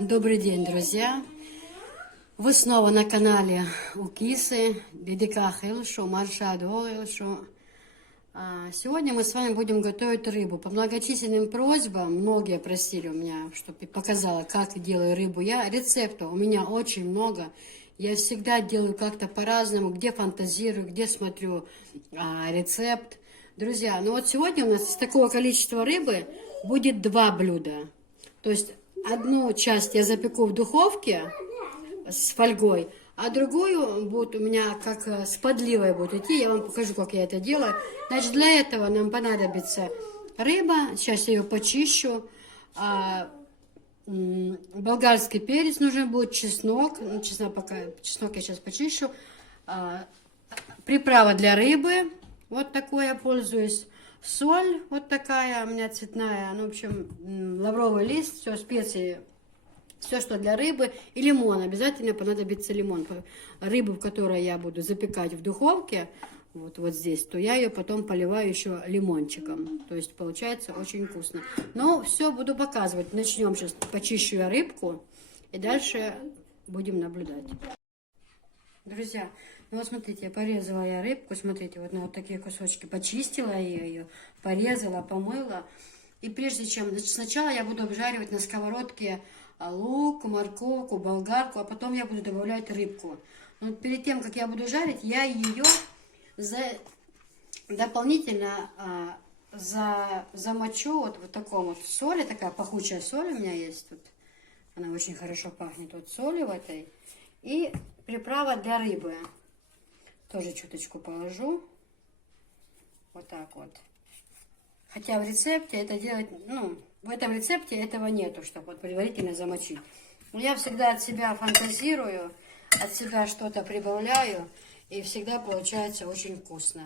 Добрый день, друзья! Вы снова на канале у Кисы, Дедика Хилшу, Марша Хилшу. Сегодня мы с вами будем готовить рыбу. По многочисленным просьбам, многие просили у меня, чтобы я показала, как делаю рыбу. Рецептов у меня очень много. Я всегда делаю как-то по-разному, где фантазирую, где смотрю рецепт. Друзья, ну вот сегодня у нас из такого количества рыбы будет 2 блюда. То есть одну часть я запеку в духовке с фольгой, а другую будет у меня как с подливой будет идти. Я вам покажу, как я это делаю. Значит, для этого нам понадобится рыба. Сейчас я ее почищу. Болгарский перец нужен будет, чеснок. Чеснок я сейчас почищу. Приправа для рыбы. Вот такой я пользуюсь. Соль вот такая у меня цветная. Ну, в общем, лавровый лист, все, специи. Все, что для рыбы. И лимон. Обязательно понадобится лимон. Рыбу, в которой я буду запекать в духовке, вот здесь, то я ее потом поливаю еще лимончиком. То есть получается очень вкусно. Но все буду показывать. Начнем сейчас. Почищу я рыбку. И дальше будем наблюдать. Друзья, ну вот смотрите, порезала я рыбку. Смотрите, вот на вот такие кусочки. Почистила я ее, порезала, помыла. И прежде чем... Значит, сначала я буду обжаривать на сковородке лук, морковку, болгарку, а потом я буду добавлять рыбку. Но перед тем, как я буду жарить, я ее дополнительно замочу вот в таком вот соли, такая пахучая соль у меня есть тут. Она очень хорошо пахнет вот солью в этой. И приправа для рыбы. Тоже чуточку положу. Вот так вот. Хотя в рецепте это делать, ну, в этом рецепте этого нету, чтобы вот предварительно замочить. Но я всегда от себя фантазирую, от себя что-то прибавляю, и всегда получается очень вкусно.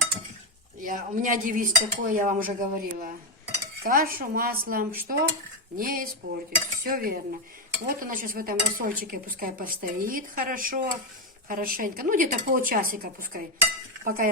У меня девиз такой, я вам уже говорила. Кашу маслом, что? Не испортить. Все верно. Вот она сейчас в этом рассольчике пускай постоит хорошенько. Ну, где-то полчасика пускай. Пока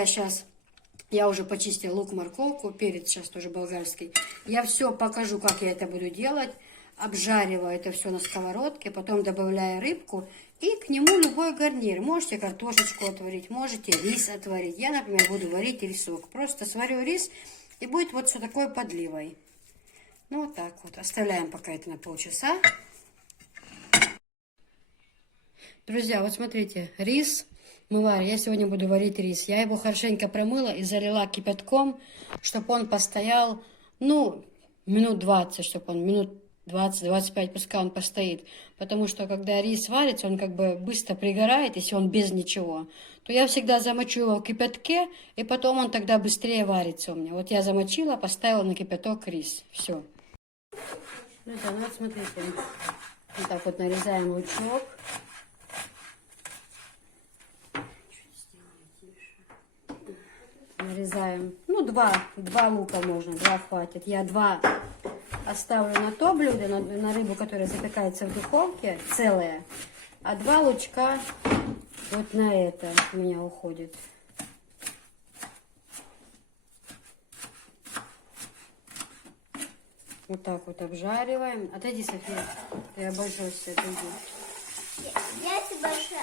я уже почистила лук, морковку, перец сейчас тоже болгарский. Я все покажу, как я это буду делать. Обжариваю это все на сковородке, потом добавляю рыбку и к нему любой гарнир. Можете картошечку отварить, можете рис отварить. Я, например, буду варить рисок. Просто сварю рис и будет вот что такое подливой. Ну, вот так вот. Оставляем пока это на полчаса. Друзья, вот смотрите, рис мы варим. Я сегодня буду варить рис. Я его хорошенько промыла и залила кипятком, чтобы он постоял, ну, минут 20, чтобы он минут 20-25, пускай он постоит. Потому что, когда рис варится, он как бы быстро пригорает, если он без ничего. То я всегда замочу его в кипятке, и потом он тогда быстрее варится у меня. Вот я замочила, поставила на кипяток рис. Все. Ну вот смотрите. Вот так вот нарезаем лучок. Нарезаем, ну, два лука можно, 2 хватит. Я 2 оставлю на то блюдо, на рыбу, которая запекается в духовке, целая. А 2 лучка вот на это у меня уходит. Вот так вот обжариваем. Отойди, София, я обожжусь, отойди. Я большая,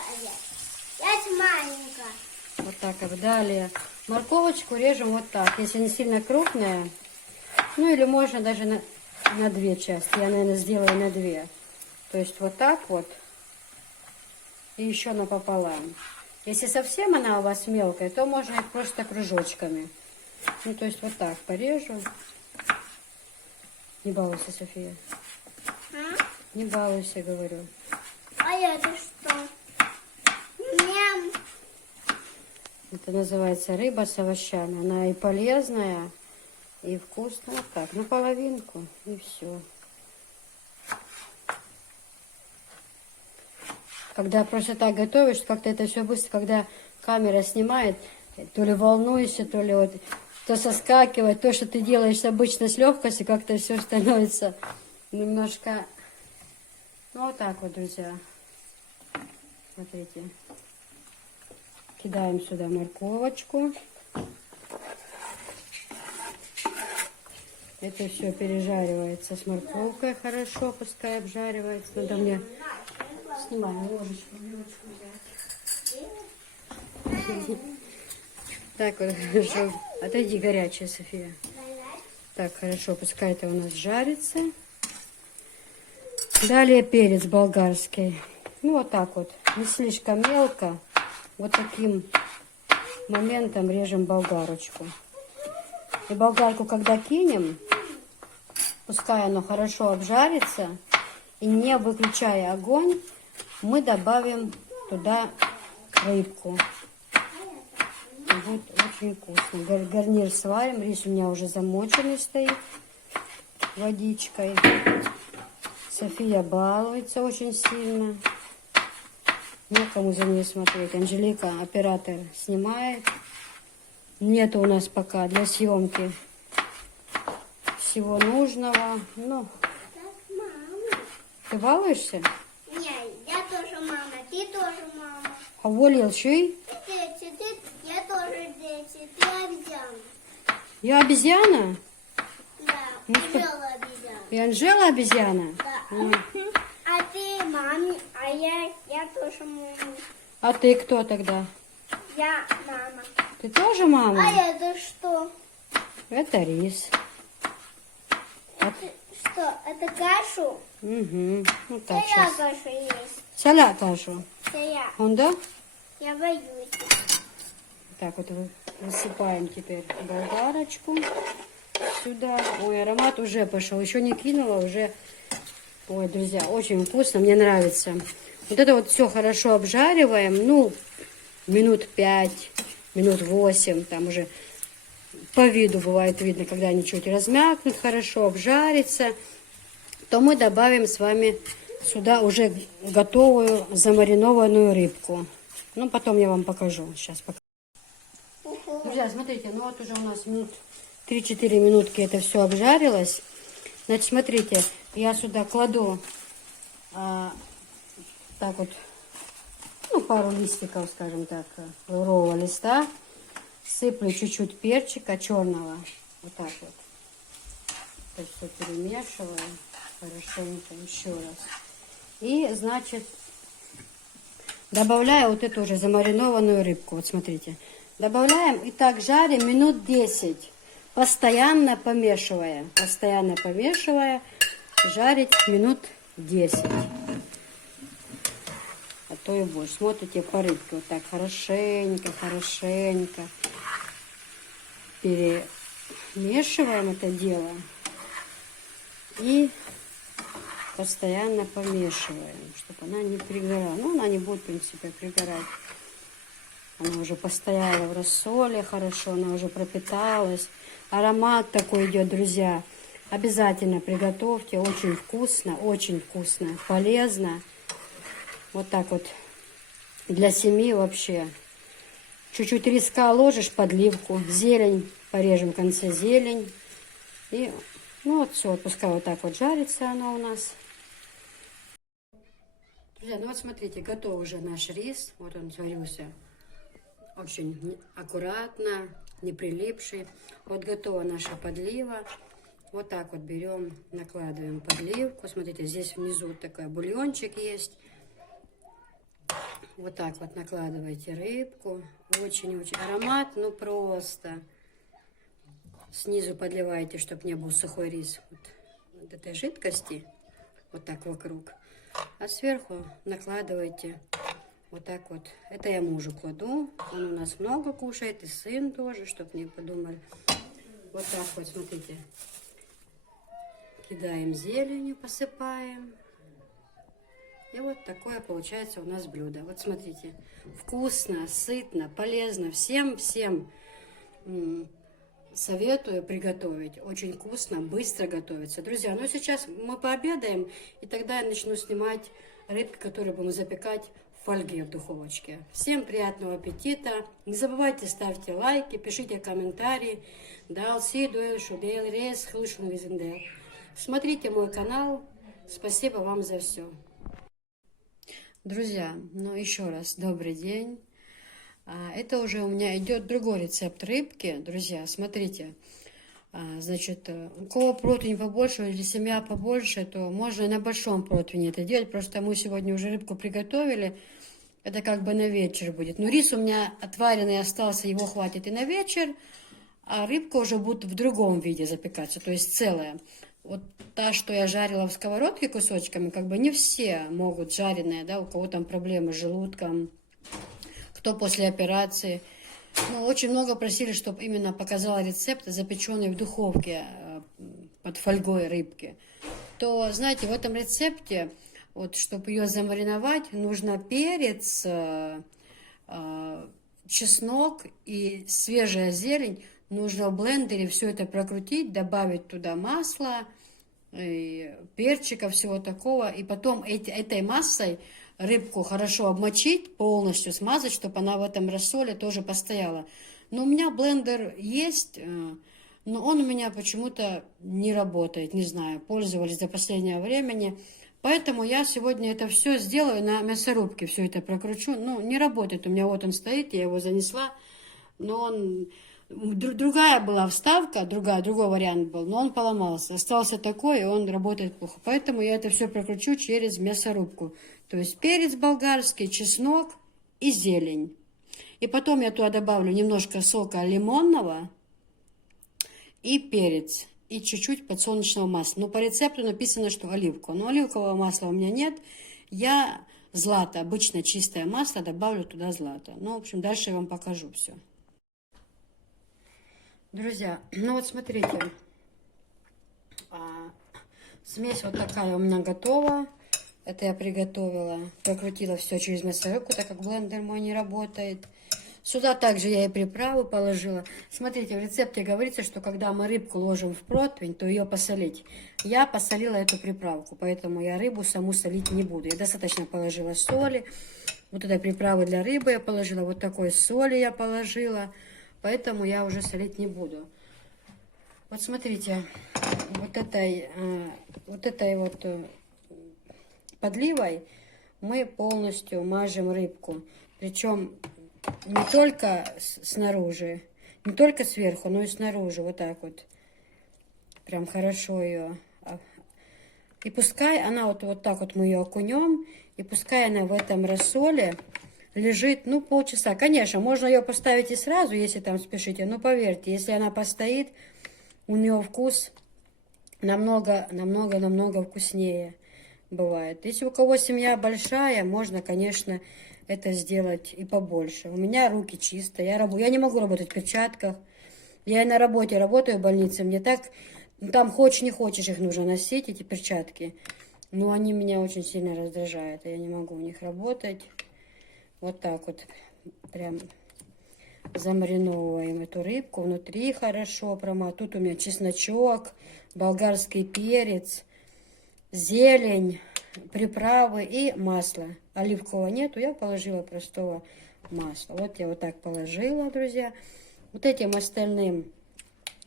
я маленькая. Вот так вот. Далее морковочку режем вот так, если не сильно крупная. Ну или можно даже на 2 части. Я, наверное, сделаю на 2. То есть вот так вот. И еще напополам. Если совсем она у вас мелкая, то можно их просто кружочками. Ну, то есть вот так порежу. Не балуйся, София. Не балуйся, говорю. А это что? Ням. Это называется рыба с овощами. Она и полезная, и вкусная. Вот так, на половинку, и все. Когда просто так готовишь, как-то это все быстро, когда камера снимает, то ли волнуешься, то ли вот, то соскакивает, то, что ты делаешь обычно с легкостью, как-то все становится немножко, ну вот так вот, друзья. Смотрите. Кидаем сюда морковочку. Это все пережаривается с морковкой хорошо, пускай обжаривается. Надо мне снимать ложечку, вилочку взять. Так вот хорошо. Отойди, горячая, София. Так, хорошо, пускай это у нас жарится. Далее перец болгарский. Ну, вот так вот. Не слишком мелко. Вот таким моментом режем болгарочку. И болгарку, когда кинем, пускай оно хорошо обжарится, и не выключая огонь, мы добавим туда рыбку. Будет очень вкусно. Гарнир сварим. Рис у меня уже замоченный стоит водичкой. София балуется очень сильно. Некому за ней смотреть. Анжелика, оператор, снимает. Нету у нас пока для съемки всего нужного. Ну, ты балуешься? Нет, я тоже мама, ты тоже мама. А волил чей? Я тоже дети, ты обезьяна. Я обезьяна? Да, Ну, Анжела обезьяна. И Анжела обезьяна? Да. А ты маме, а я тоже мама. А ты кто тогда? Я мама. Ты тоже мама? А это что? Это рис. Что, это кашу? Угу. Вот так Я сейчас. кашу есть. Салят кашу. Это я. Он, да? Я боюсь. Так вот высыпаем теперь болгарочку сюда. Ой, аромат уже пошел. Еще не кинула, уже... Ой, друзья, очень вкусно, мне нравится. Вот это вот все хорошо обжариваем. Ну, минут 5, минут 8. Там уже по виду бывает видно, когда они чуть размякнут, хорошо обжарится. То мы добавим с вами сюда уже готовую замаринованную рыбку. Ну, потом я вам покажу. Сейчас покажу. Друзья, смотрите, ну вот уже у нас минут 3-4 минутки это все обжарилось. Значит, смотрите, я сюда кладу так вот, ну, пару листиков, скажем так, лаврового листа. Сыплю чуть-чуть перчика черного. Вот так вот. Это все перемешиваю хорошенько еще раз. И, значит, добавляю вот эту уже замаринованную рыбку. Вот смотрите. Добавляем и так жарим минут 10. Постоянно помешивая. Постоянно помешивая. Жарить минут 10. А то и больше. Смотрите по рыбке. Вот так хорошенько, хорошенько. Перемешиваем это дело. И постоянно помешиваем, чтобы она не пригорала. Ну, она не будет, в принципе, пригорать. Она уже постояла в рассоле хорошо, она уже пропиталась. Аромат такой идет, друзья. Обязательно приготовьте. Очень вкусно, полезно. Вот так вот. Для семьи вообще. Чуть-чуть риска ложишь, подливку. Зелень. Порежем в конце зелень. И, ну вот все, пускай вот так вот жарится она у нас. Друзья, ну вот смотрите, готов уже наш рис. Вот он сварился. Очень аккуратно, не прилипший. Вот готова наша подлива. Вот так вот берем, накладываем подливку. Смотрите, здесь внизу такой бульончик есть. Вот так вот накладываете рыбку. Очень-очень аромат, ну просто. Снизу подливаете, чтобы не был сухой рис вот этой жидкости. Вот так вокруг. А сверху накладываете вот так вот. Это я мужу кладу. Он у нас много кушает. И сын тоже, чтобы не подумали. Вот так вот, смотрите. Кидаем зеленью, посыпаем. И вот такое получается у нас блюдо. Вот смотрите. Вкусно, сытно, полезно. Всем советую приготовить. Очень вкусно, быстро готовится. Друзья, ну сейчас мы пообедаем. И тогда я начну снимать рыбки, которые будем запекать в фольге в духовочке. Всем приятного аппетита. Не забывайте, ставьте лайки, пишите комментарии. Смотрите мой канал. Спасибо вам за все. Друзья, ну еще раз добрый день. Это уже у меня идет другой рецепт рыбки. Друзья, смотрите. Значит, у кого противень побольше или семья побольше, то можно и на большом противне это делать. Просто мы сегодня уже рыбку приготовили. Это как бы на вечер будет. Но рис у меня отваренный остался, его хватит и на вечер. А рыбка уже будет в другом виде запекаться, то есть целая. Вот та, что я жарила в сковородке кусочками, как бы не все могут жареные, да, у кого там проблемы с желудком, кто после операции. Ну, очень много просили, чтобы именно показала рецепт запеченной в духовке под фольгой рыбки. То, знаете, в этом рецепте, вот, чтобы ее замариновать, нужно перец, чеснок и свежая зелень. Нужно в блендере все это прокрутить, добавить туда масла, и перчика, всего такого. И потом этой массой рыбку хорошо обмочить, полностью смазать, чтобы она в этом рассоле тоже постояла. Но у меня блендер есть, но он у меня почему-то не работает, не знаю, пользовались до последнего времени. Поэтому я сегодня это все сделаю на мясорубке, все это прокручу. Ну, не работает, у меня вот он стоит, я его занесла, но он... Другая была вставка, другой вариант был, но он поломался. Остался такой, и он работает плохо. Поэтому я это все прокручу через мясорубку. То есть перец болгарский, чеснок и зелень. И потом я туда добавлю немножко сока лимонного и перец. И чуть-чуть подсолнечного масла. Но по рецепту написано, что оливку. Но оливкового масла у меня нет. Я злато, обычно чистое масло, добавлю туда злато. Ну, в общем, дальше я вам покажу все. Друзья, ну вот смотрите, смесь вот такая у меня готова. Это я приготовила, прокрутила все через мясорубку, так как блендер мой не работает. Сюда также я и приправу положила. Смотрите, в рецепте говорится, что когда мы рыбку ложим в противень, то ее посолить. Я посолила эту приправку, поэтому я рыбу саму солить не буду. Я достаточно положила соли, вот этой приправы для рыбы я положила, вот такой соли я положила. Поэтому я уже солить не буду. Вот смотрите, вот этой подливой мы полностью мажем рыбку. Причем не только снаружи, не только сверху, но и снаружи. Вот так вот. Прям хорошо ее. И пускай она вот так вот мы ее окунем. И пускай она в этом рассоле лежит, ну, полчаса. Конечно, можно ее поставить и сразу, если там спешите. Но поверьте, если она постоит, у нее вкус намного вкуснее бывает. Если у кого семья большая, можно, конечно, это сделать и побольше. У меня руки чистые. Я не могу работать в перчатках. Я и на работе работаю в больнице. Мне так, там хочешь не хочешь, их нужно носить, эти перчатки. Но они меня очень сильно раздражают. Я не могу в них работать. Вот так вот прям замариновываем эту рыбку. Внутри хорошо промывать. Тут у меня чесночок, болгарский перец, зелень, приправы и масло. Оливкового нету, я положила простого масла. Вот я вот так положила, друзья. Вот этим остальным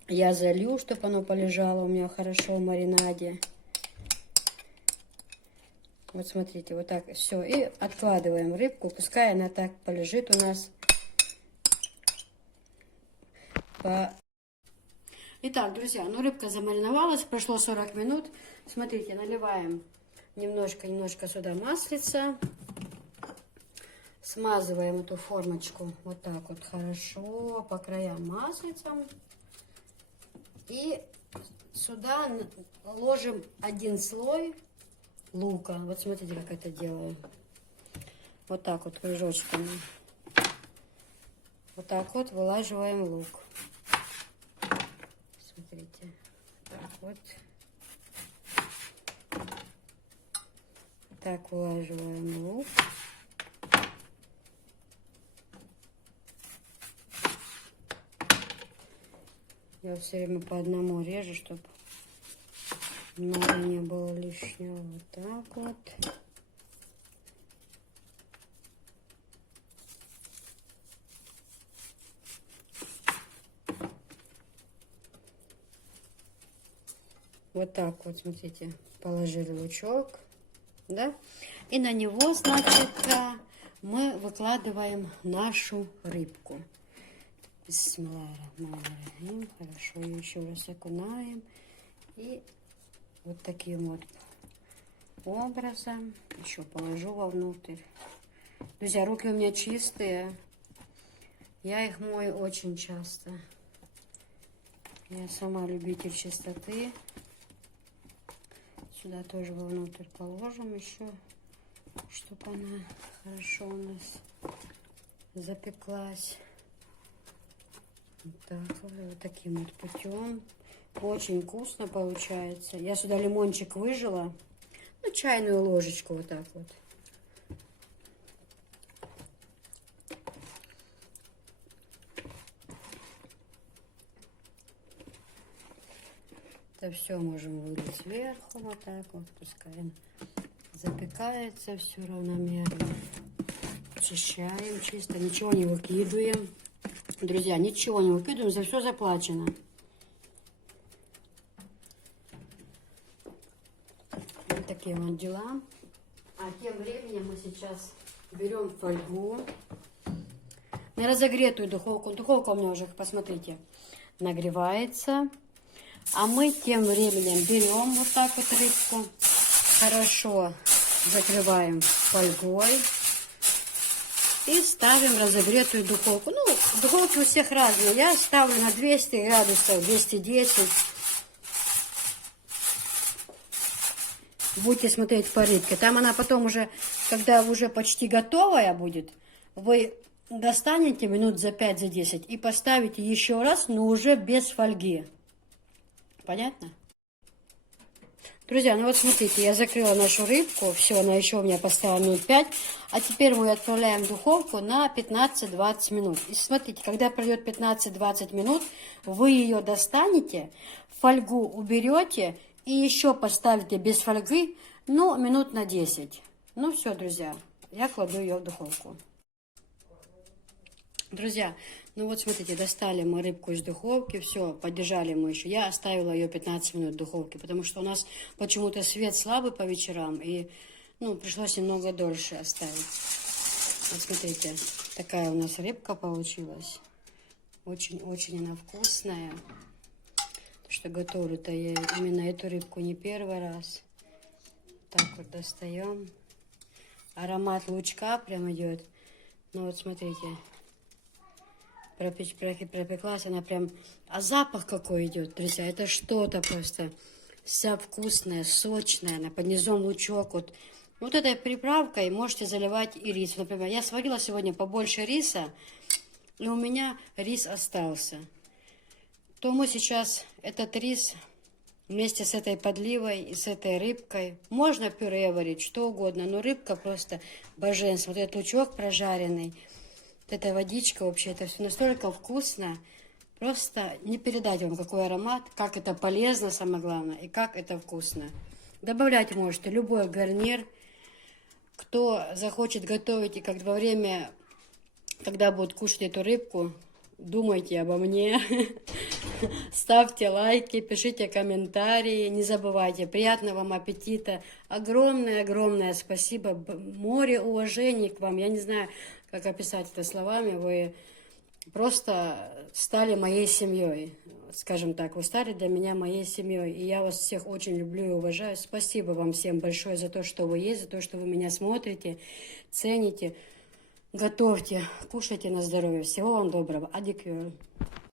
я залью, чтобы оно полежало у меня хорошо в маринаде. Вот смотрите, вот так все. И откладываем рыбку, пускай она так полежит у нас. Итак, друзья, ну рыбка замариновалась, прошло 40 минут. Смотрите, наливаем немножко сюда маслица. Смазываем эту формочку вот так вот хорошо по краям маслицем. И сюда ложим один слой лука. Вот смотрите, как это делаю. Вот так вот кружочками. Вот так вот вылаживаем лук. Смотрите. Так вот. Так вылаживаем лук. Я все время по одному режу, чтобы много не было лишнего. Вот так вот. Вот так вот, смотрите, положили лучок, да? И на него, значит, мы выкладываем нашу рыбку. Бисмиллахир-рахманир-рахим. Хорошо, ее еще раз окунаем. И вот таким вот образом еще положу вовнутрь. Друзья, руки у меня чистые. Я их мою очень часто. Я сама любитель чистоты. Сюда тоже вовнутрь положим еще, чтобы она хорошо у нас запеклась. Вот так вот таким вот путем. Очень вкусно получается. Я сюда лимончик выжила. Ну, чайную ложечку вот так вот. Это все можем вылить сверху вот так вот. Пускай запекается все равномерно. Очищаем чисто. Ничего не выкидываем. Друзья, ничего не выкидываем. За все заплачено. Вот такие вот дела. А тем временем мы сейчас берем фольгу на разогретую духовку. Духовка у меня уже, посмотрите, нагревается. А мы тем временем берем вот так вот рыбку, хорошо закрываем фольгой и ставим в разогретую духовку. Ну, духовки у всех разные. Я ставлю на 200 градусов, 210. Будете смотреть по рыбке. Там она потом уже, когда уже почти готовая будет, вы достанете минут за 5-10 и поставите еще раз, но уже без фольги. Понятно? Друзья, ну вот смотрите, я закрыла нашу рыбку. Все, она еще у меня поставила минут 5. А теперь мы отправляем в духовку на 15-20 минут. И смотрите, когда пройдет 15-20 минут, вы ее достанете, фольгу уберете и еще поставите без фольги, ну, минут на 10. Ну все, друзья, я кладу ее в духовку. Друзья, ну вот смотрите, достали мы рыбку из духовки, все, поддержали мы еще. Я оставила ее 15 минут в духовке, потому что у нас почему-то свет слабый по вечерам, и, ну, пришлось немного дольше оставить. Вот смотрите, такая у нас рыбка получилась. Очень-очень она вкусная. Потому что готовлю-то я именно эту рыбку не первый раз. Так вот достаем. Аромат лучка прям идет. Ну вот смотрите. Пропеклась она прям, а запах какой идет, друзья, это что-то просто, вся вкусная, сочная, она под низом лучок, вот этой приправкой можете заливать и рис, например, я сварила сегодня побольше риса, и у меня рис остался, то мы сейчас этот рис вместе с этой подливой и с этой рыбкой, можно пюре варить, что угодно, но рыбка просто божественная, вот этот лучок прожаренный, вот эта водичка вообще, это все настолько вкусно, просто не передать вам какой аромат, как это полезно, самое главное, и как это вкусно. Добавлять можете любой гарнир, кто захочет готовить, и как во время, когда будут кушать эту рыбку, думайте обо мне, ставьте лайки, пишите комментарии, не забывайте, приятного вам аппетита, огромное-огромное спасибо, море уважений к вам, я не знаю, как описать это словами, вы просто стали моей семьей, скажем так, вы стали для меня моей семьей, и я вас всех очень люблю и уважаю. Спасибо вам всем большое за то, что вы есть, за то, что вы меня смотрите, цените, готовьте, кушайте на здоровье. Всего вам доброго. Адикюр.